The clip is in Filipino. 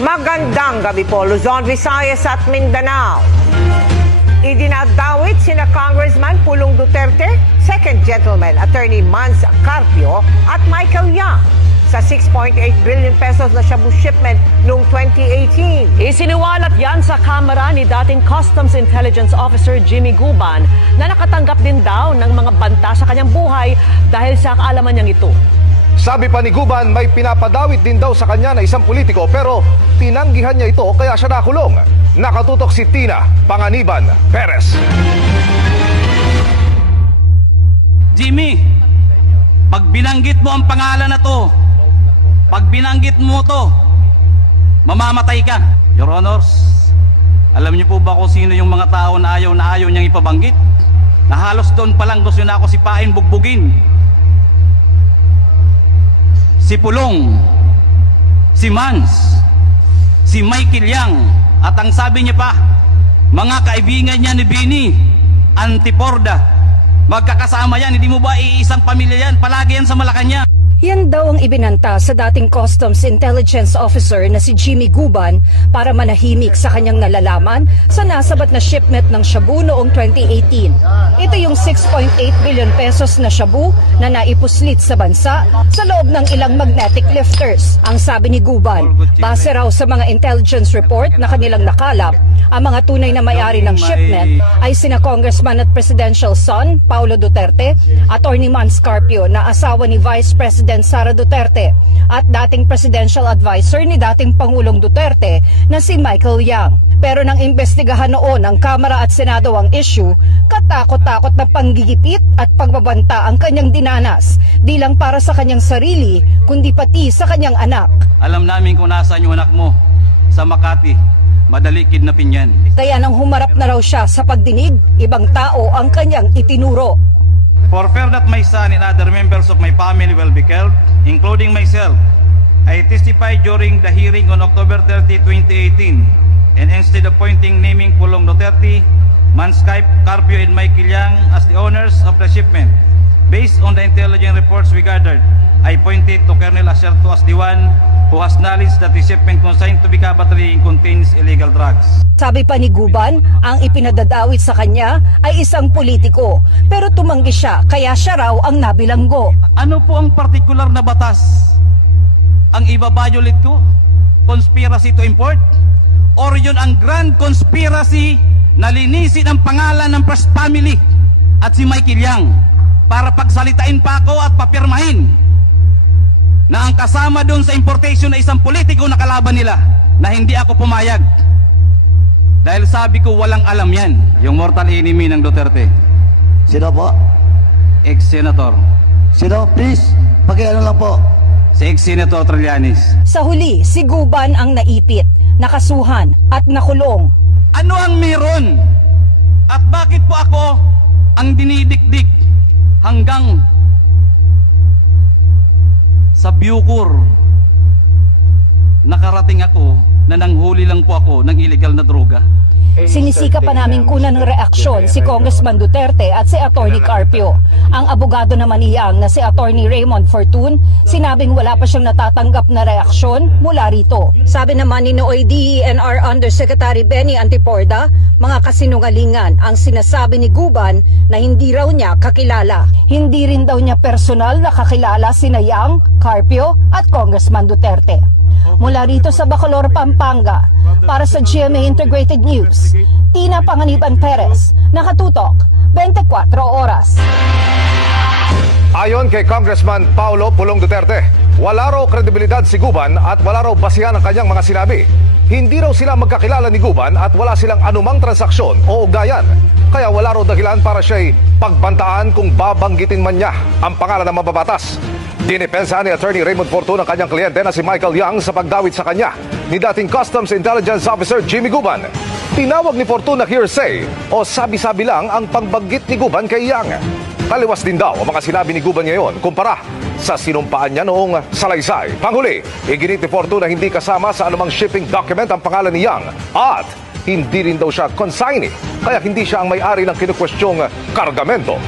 Magandang gabi po, Luzon, Visayas at Mindanao. Idinadawit sina Congressman Pulong Duterte, Second Gentleman Attorney Mans Carpio at Michael Yang sa 6.8 billion pesos na shabu shipment noong 2018. Isiniwalat yan sa kamera ni dating Customs Intelligence Officer Jimmy Guban na nakatanggap din daw ng mga banta sa kanyang buhay dahil sa kaalaman niyang ito. Sabi pa ni Guban, may pinapadawit din daw sa kanya na isang politiko pero tinanggihan niya ito kaya siya nakulong. Nakatutok si Tina Panganiban Perez. Jimmy, pag binanggit mo ang pangalan na to, pag binanggit mo to, mamamatay ka. Your Honors, alam niyo po ba kung sino yung mga tao na ayaw niyang ipabanggit? Na halos doon pa lang gusto na ako sipain, bugbugin. Si Pulong, si Mans, si Michael Yang, at ang sabi niya pa, mga kaibigan niya ni Bini, Antiporda, magkakasama yan, hindi mo ba iisang pamilya yan, palagi yan sa Malacanang. Yan daw ang ibinanta sa dating Customs Intelligence Officer na si Jimmy Guban para manahimik sa kanyang nalalaman sa nasabat na shipment ng shabu noong 2018. Ito yung 6.8 billion pesos na shabu na naipuslit sa bansa sa loob ng ilang magnetic lifters. Ang sabi ni Guban, base raw sa mga intelligence report na kanilang nakalap, ang mga tunay na may-ari ng shipment ay sina Congressman at Presidential son Paulo Duterte, Attorney Mans Carpio na asawa ni Vice President Sara Duterte at dating Presidential Advisor ni dating Pangulong Duterte na si Michael Yang. Pero nang imbestigahan noon ng Kamara at Senado ang issue, katakot-takot na panggigipit at pagbabanta ang kanyang dinanas, di lang para sa kanyang sarili, kundi pati sa kanyang anak. Alam namin kung nasaan yung anak mo, sa Makati, madali kidnapin yan. Kaya nang humarap na raw siya sa pagdinig, ibang tao ang kanyang itinuro. For fear that my son and other members of my family will be killed, including myself, I testified during the hearing on October 30, 2018, and instead of naming Pulong Duterte, Mans Carpio and Michael Yang as the owners of the shipment, based on the intelligence reports we gathered, I pointed to Colonel Acerto as the one who has knowledge that the shipment consigned to Bicabatri contains illegal drugs. Sabi pa ni Guban, ang ipinadadawit sa kanya ay isang politiko, pero tumanggi siya kaya siya raw ang nabilanggo. Ano po ang particular na batas ang ibabayolate ko? Conspiracy to import? Or yun ang grand conspiracy na linisin ang pangalan ng First Family at si Michael Yang para pagsalitain pa ako at papirmahin na ang kasama doon sa importation na isang politiko na kalaban nila na hindi ako pumayag. Dahil sabi ko walang alam yan, yung mortal enemy ng Duterte. Sino po? Ex-senator. Sino? Please, pakiano lang po. Si ex-senator Trillanes. Sa huli, si Guban ang naipit, nakasuhan at nakulong. Ano ang meron? At bakit po ako ang dinidikdik hanggang sa Bucor? Nakarating ako na nanghuli lang po ako ng illegal na droga. Sinisika pa namin kunan ng reaksyon si Congressman Duterte at si Attorney Carpio. Ang abogado naman niyang na si Attorney Raymond Fortun, sinabing wala pa siyang natatanggap na reaksyon mula rito. Sabi naman ni Nooy DENR Undersecretary Benny Antiporda, mga kasinungalingan ang sinasabi ni Guban na hindi raw niya kakilala. Hindi rin daw niya personal na kakilala sina Yang, Carpio at Congressman Duterte. Mula rito sa Bacolor, Pampanga, para sa GMA Integrated News, Tina Panganiban Perez, nakatutok, 24 oras. Ayon kay Congressman Paulo Pulong Duterte, wala raw kredibilidad si Guban at wala raw basihan ang kanyang mga sinabi. Hindi raw sila magkakilala ni Guban at wala silang anumang transaksyon o ugnayan. Kaya wala raw dahilan para siya'y pagbantaan kung babanggitin man niya ang pangalan ng mababatas. Dinipensa ni Attorney Raymond Fortun ang kanyang kliyente na si Michael Yang sa pagdawit sa kanya ni dating Customs Intelligence Officer Jimmy Guban. Tinawag ni Fortun na hearsay o sabi-sabi lang ang pagbanggit ni Guban kay Yang. Taliwas din daw ang mga sinabi ni Guban ngayon kumpara sa sinumpaan niya noong salaysay. Panghuli, iginit ni Fortun na hindi kasama sa anumang shipping document ang pangalan ni Yang at hindi rin daw siya consignee kaya hindi siya ang may-ari ng kinukwestiyong kargamento.